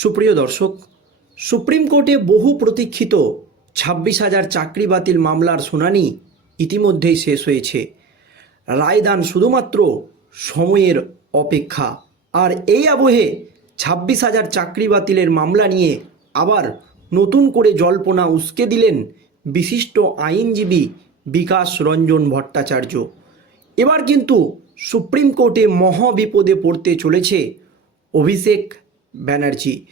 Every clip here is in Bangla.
সুপ্রিয় দর্শক, সুপ্রিম কোর্টে বহু প্রতীক্ষিত ছাব্বিশ হাজার চাকরি বাতিল মামলার শুনানি ইতিমধ্যেই শেষ হয়েছে। রায়দান শুধুমাত্র সময়ের অপেক্ষা। আর এই আবহে ছাব্বিশ হাজার চাকরি বাতিলের মামলা নিয়ে আবার নতুন করে জল্পনা উস্কে দিলেন বিশিষ্ট আইনজীবী বিকাশ রঞ্জন ভট্টাচার্য। এবার কিন্তু সুপ্রিম কোর্টে মহাবিপদে পড়তে চলেছে অভিষেক ব্যানার্জি।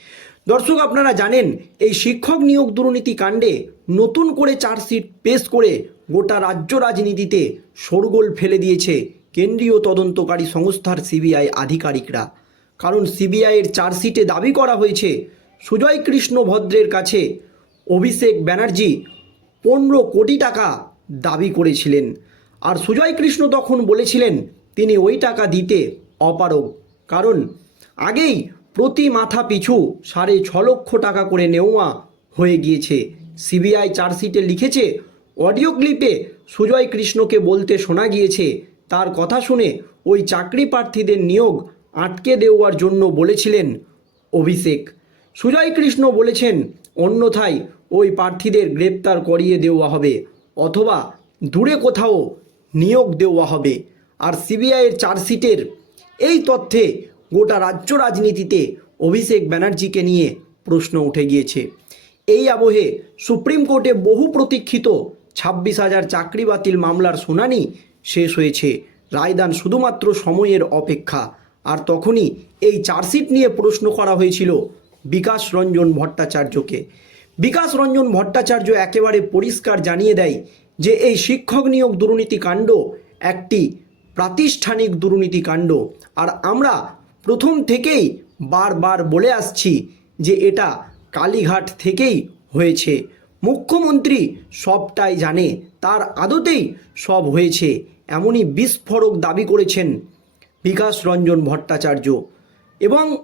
দর্শক, আপনারা জানেন, এই শিক্ষক নিয়োগ দুর্নীতি কাণ্ডে নতুন করে চার্জশিট পেশ করে গোটা রাজ্য রাজনীতিতে শোরগোল ফেলে দিয়েছে কেন্দ্রীয় তদন্তকারী সংস্থার সিবিআই আধিকারিকরা। কারণ সিবিআইয়ের চার্জশিটে দাবি করা হয়েছে, সুজয় কৃষ্ণ ভদ্রের কাছে অভিষেক ব্যানার্জি পনেরো কোটি টাকা দাবি করেছিলেন। আর সুজয় কৃষ্ণ তখন বলেছিলেন, তিনি ওই টাকা দিতে অপারগ। কারণ আগেই প্রতি মাথা পিছু সাড়ে ছ লক্ষ টাকা করে নেওয়া হয়ে গিয়েছে। সিবিআই চার্জশিটে লিখেছে, অডিও ক্লিপে সুজয় কৃষ্ণকে বলতে শোনা গিয়েছে, তার কথা শুনে ওই চাকরি প্রার্থীদের নিয়োগ আটকে দেওয়ার জন্য বলেছিলেন অভিষেক। সুজয় কৃষ্ণ বলেছেন, অন্যথায় ওই প্রার্থীদের গ্রেপ্তার করিয়ে দেওয়া হবে, অথবা দূরে কোথাও নিয়োগ দেওয়া হবে। আর সিবিআইয়ের চার্জশিটের এই তথ্যে গোটা রাজ্য রাজনীতিতে অভিষেক ব্যানার্জিকে নিয়ে প্রশ্ন উঠে গিয়েছে। এই আবহে সুপ্রিম কোর্টে বহু প্রতীক্ষিত ছাব্বিশ হাজার চাকরি বাতিল মামলার শুনানি শেষ হয়েছে। রায়দান শুধুমাত্র সময়ের অপেক্ষা। আর তখনই এই চার্জশিট নিয়ে প্রশ্ন করা হয়েছিল বিকাশ রঞ্জন ভট্টাচার্যকে। বিকাশ রঞ্জন ভট্টাচার্য একেবারে পরিষ্কার জানিয়ে দেয় যে এই শিক্ষক নিয়োগ দুর্নীতি কাণ্ড একটি প্রাতিষ্ঠানিক দুর্নীতি কাণ্ড। আর আমরা প্রথম থেকেই বারবার বলে আসছি যে এটা কালীঘাট থেকেই হয়েছে। মুখ্যমন্ত্রী সবটাই জানে, তার আদতেই সব হয়েছে, এমনই বিস্ফোরক দাবি করেছেন বিকাশ রঞ্জন ভট্টাচার্য। এবং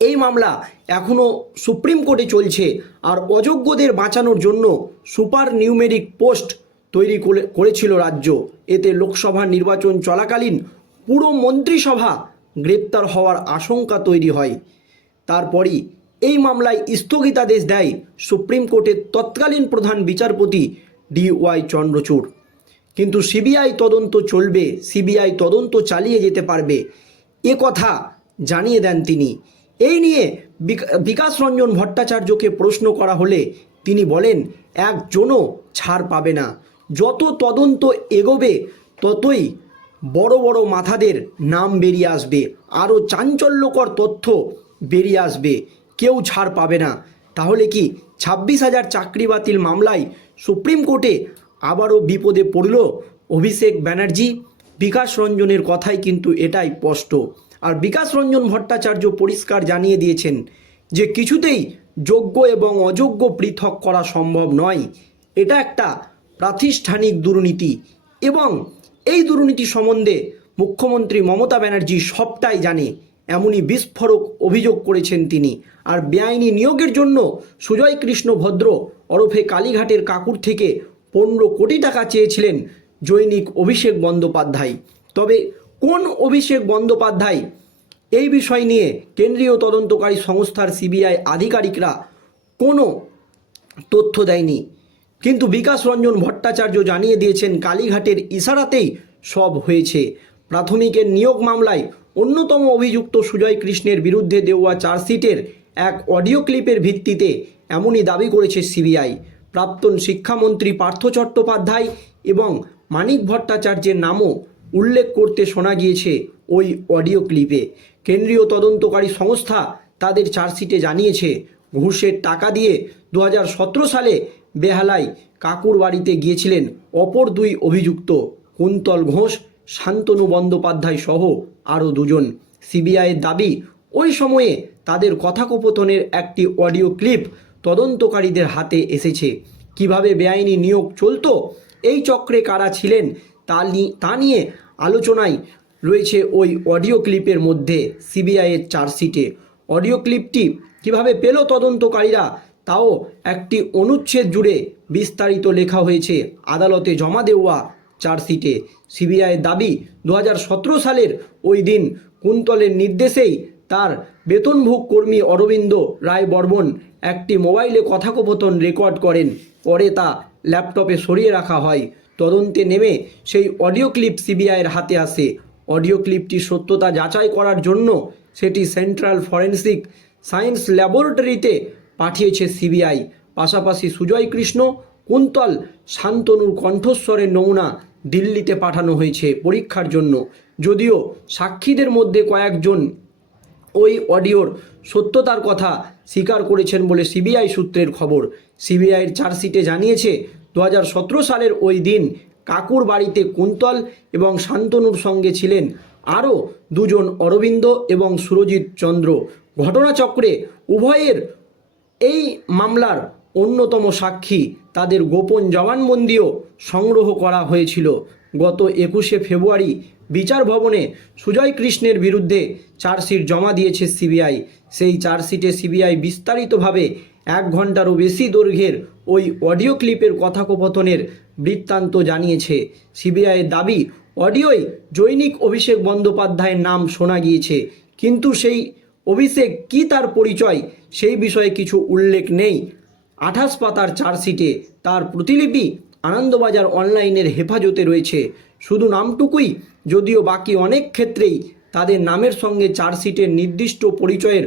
এই মামলা এখনও সুপ্রিম কোর্টে চলছে আর অযোগ্যদের বাঁচানোর জন্য সুপার নিউমেরিক পোস্ট তৈরি করে- করেছিল রাজ্য। এতে লোকসভা নির্বাচন চলাকালীন পুরো মন্ত্রিসভা গ্রেপ্তার হওয়ার আশঙ্কা তৈরি হয়। তারপরই এই মামলায় স্থগিতাদেশ দেয় সুপ্রিম কোর্টের তৎকালীন প্রধান বিচারপতি ডি ওয়াই চন্দ্রচূড়। কিন্তু সিবিআই তদন্ত চলবে, সিবিআই তদন্ত চালিয়ে যেতে পারবে, এ কথা জানিয়ে দেন তিনি। এই নিয়ে বিক- বিকাশ রঞ্জন ভট্টাচার্যকে প্রশ্ন করা হলে তিনি বলেন, একজনও ছাড় পাবে না। যত তদন্ত এগোবে, ততই বড় বড় মাথাদের নাম বেরিয়ে আসবে। আরও চাঞ্চল্যকর তথ্য বেরিয়ে আসবে। কেউ ছাড় পাবে না। তাহলে কি ছাব্বিশ হাজার চাকরি বাতিল মামলায় সুপ্রিম কোর্টে আবারও বিপদে পড়ল অভিষেক ব্যানার্জি? বিকাশ রঞ্জনের কথাই কিন্তু এটাই স্পষ্ট। আর বিকাশ রঞ্জন ভট্টাচার্য পরিষ্কার জানিয়ে দিয়েছেন যে কিছুতেই যোগ্য এবং অযোগ্য পৃথক করা সম্ভব নয়। এটা একটা প্রাতিষ্ঠানিক দুর্নীতি এবং এই দুর্নীতি সম্বন্ধে মুখ্যমন্ত্রী মমতা ব্যানার্জি সবটাই জানে, এমনই বিস্ফোরক অভিযোগ করেছেন তিনি। আর বেআইনি নিয়োগের জন্য সুজয় কৃষ্ণ ভদ্র ওরফে কালীঘাটের কাকুর থেকে পনেরো কোটি টাকা চেয়েছিলেন জৈনিক অভিষেক বন্দ্যোপাধ্যায়। তবে কোন অভিষেক বন্দ্যোপাধ্যায়? এই বিষয় নিয়ে কেন্দ্রীয় তদন্তকারী সংস্থার সিবিআই আধিকারিকরা কোনো তথ্য দেয়নি। কিন্তু বিকাশ রঞ্জন ভট্টাচার্য জানিয়ে দিয়েছেন, কালীঘাটের ইশারাতেই সব হয়েছে। প্রাথমিকের নিয়োগ মামলায় অন্যতম অভিযুক্ত সুজয় কৃষ্ণের বিরুদ্ধে দেওয়া চার্জশিটের এক অডিও ক্লিপের ভিত্তিতে এমনই দাবি করেছে সিবিআই। প্রাক্তন শিক্ষামন্ত্রী পার্থ চট্টোপাধ্যায় এবং মানিক ভট্টাচার্যের নামও উল্লেখ করতে শোনা গিয়েছে ওই অডিও ক্লিপে। কেন্দ্রীয় তদন্তকারী সংস্থা তাদের চার্জশিটে জানিয়েছে, ঘুষের টাকা দিয়ে দু হাজার সতেরো সালে বেহালায় কাকুর বাড়িতে গিয়েছিলেন অপর দুই অভিযুক্ত। কুন্তল ঘোষ, শান্তনু বন্দ্যোপাধ্যায় সহ আরও দুজন। সিবিআইয়ের দাবি, ওই সময়ে তাদের কথাকপথনের একটি অডিও ক্লিপ তদন্তকারীদের হাতে এসেছে। কীভাবে বেআইনি নিয়োগ চলতো, এই চক্রে কারা ছিলেন তা নিয়ে আলোচনায় রয়েছে ওই অডিও ক্লিপের মধ্যে সিবিআইয়ের চার্জশিটে। অডিও ক্লিপটি কীভাবে পেল তদন্তকারীরা তাও একটি অনুচ্ছেদ জুড়ে বিস্তারিত লেখা হয়েছে। আদালতে জমা দেওয়া চার্জশিটে সিবিআইয়ের দাবি দু হাজার সতেরো সালের ওই দিন কুন্তলের নির্দেশেই তার বেতনভোগ কর্মী অরবিন্দ রায় বর্মন একটি মোবাইলে কথোপকথন রেকর্ড করেন। পরে তা ল্যাপটপে সরিয়ে রাখা হয়। তদন্তে নেমে সেই অডিও ক্লিপ সিবিআইয়ের হাতে আসে। অডিও ক্লিপটির সত্যতা যাচাই করার জন্য সেটি সেন্ট্রাল ফরেন্সিক সায়েন্স ল্যাবরেটরিতে পাঠিয়েছে সিবিআই। পাশাপাশি সুজয় কৃষ্ণ, কুন্তল শান্তনুর কণ্ঠস্বরের নমুনা দিল্লিতে পাঠানো হয়েছে পরীক্ষার জন্য। যদিও সাক্ষীদের মধ্যে কয়েকজন ওই অডিওর সত্যতার কথা স্বীকার করেছেন বলে সিবিআই সূত্রের খবর। সিবিআইয়ের চার্জশিটে জানিয়েছে, দু হাজার সতেরো সালের ওই দিন কাকুর বাড়িতে কুন্তল এবং শান্তনুর সঙ্গে ছিলেন আরও দুজন অরবিন্দ এবং সুরজিৎ চন্দ্র। ঘটনাচক্রে উভয়ের এই মামলার অন্যতম সাক্ষী তাদের গোপন জবানবন্দিও সংগ্রহ করা হয়েছিল। গত একুশে ফেব্রুয়ারি বিচার ভবনে সুজয় কৃষ্ণের বিরুদ্ধে চার্জশিট জমা দিয়েছে সিবিআই। সেই চার্জশিটে সিবিআই বিস্তারিতভাবে এক ঘন্টারও বেশি দৈর্ঘ্যের ওই অডিও ক্লিপের কথোপকথনের বৃত্তান্ত জানিয়েছে। সিবিআইয়ের দাবি, অডিওয় জৈনিক অভিষেক বন্দ্যোপাধ্যায়ের নাম শোনা গিয়েছে। কিন্তু সেই অভিষেক কি তার পরিচয়? সেই বিষয়ে কিছু উল্লেখ নেই। আঠাশ পাতার চার্জশিটে তার প্রতিলিপি আনন্দবাজার অনলাইনের হেফাজতে রয়েছে। শুধু নামটুকুই, যদিও বাকি অনেক ক্ষেত্রেই তাদের নামের সঙ্গে চার্জশিটের নির্দিষ্ট পরিচয়ের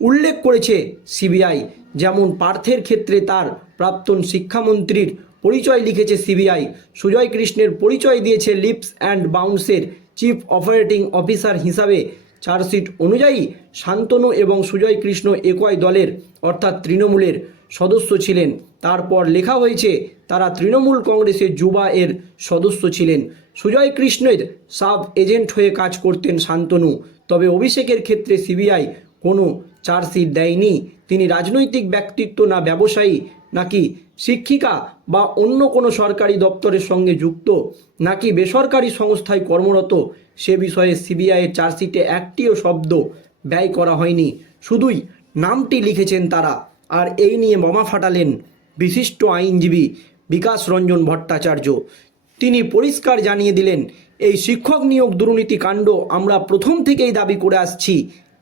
উল্লেখ করেছে সিবিআই। যেমন পার্থের ক্ষেত্রে তার প্রাক্তন শিক্ষামন্ত্রীর পরিচয় লিখেছে সিবিআই। সুজয় কৃষ্ণের পরিচয় দিয়েছে লিপস অ্যান্ড বাউন্সের চিফ অপারেটিং অফিসার হিসাবে চার্জশিট অনুযায়ী শান্তনু এবং সুজয় কৃষ্ণ একই দলের, অর্থাৎ তৃণমূলের সদস্য ছিলেন। তারপর লেখা হয়েছে, তারা তৃণমূল কংগ্রেসের যুবা এর সদস্য ছিলেন। সুজয় কৃষ্ণের সাব এজেন্ট হয়ে কাজ করতেন শান্তনু। তবে অভিষেকের ক্ষেত্রে সিবিআই কোনো চার্জশিট দেয়নি। তিনি রাজনৈতিক ব্যক্তিত্ব না ব্যবসায়ী, নাকি শিক্ষিকা বা অন্য কোনো সরকারি দপ্তরের সঙ্গে যুক্ত, নাকি বেসরকারি সংস্থায় কর্মরত সে বিষয়ে সিবিআইয়ের চার্জশিটে একটিও শব্দ ব্যয় করা হয়নি। শুধুই নামটি লিখেছেন তারা। আর এই নিয়ে বোমা ফাটালেন বিশিষ্ট আইনজীবী বিকাশ রঞ্জন ভট্টাচার্য। তিনি পরিষ্কার জানিয়ে দিলেন, এই শিক্ষক নিয়োগ দুর্নীতি কাণ্ড আমরা প্রথম থেকেই দাবি করে আসছি।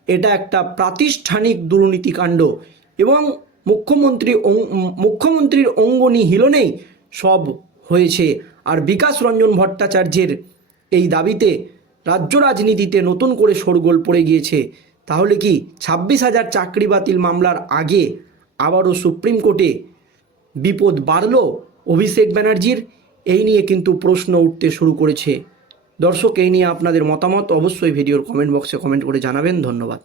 এটা একটা প্রাতিষ্ঠানিক দুর্নীতি কাণ্ড এবং মুখ্যমন্ত্রী মুখ্যমন্ত্রীর অঙ্গনি হিলনেই সব হয়েছে। আর বিকাশ রঞ্জন ভট্টাচার্যের এই দাবিতে রাজ্য রাজনীতিতে নতুন করে শোরগোল পড়ে গিয়েছে। তাহলে কি ছাব্বিশ হাজার চাকরি বাতিল মামলার আগে আবারও সুপ্রিম কোর্টে বিপদ বাড়ল অভিষেক ব্যানার্জির? এই নিয়ে কিন্তু প্রশ্ন উঠতে শুরু করেছে। দর্শক, এই নিয়ে আপনাদের মতামত অবশ্যই ভিডিওর কমেন্ট বক্সে কমেন্ট করে জানাবেন। ধন্যবাদ।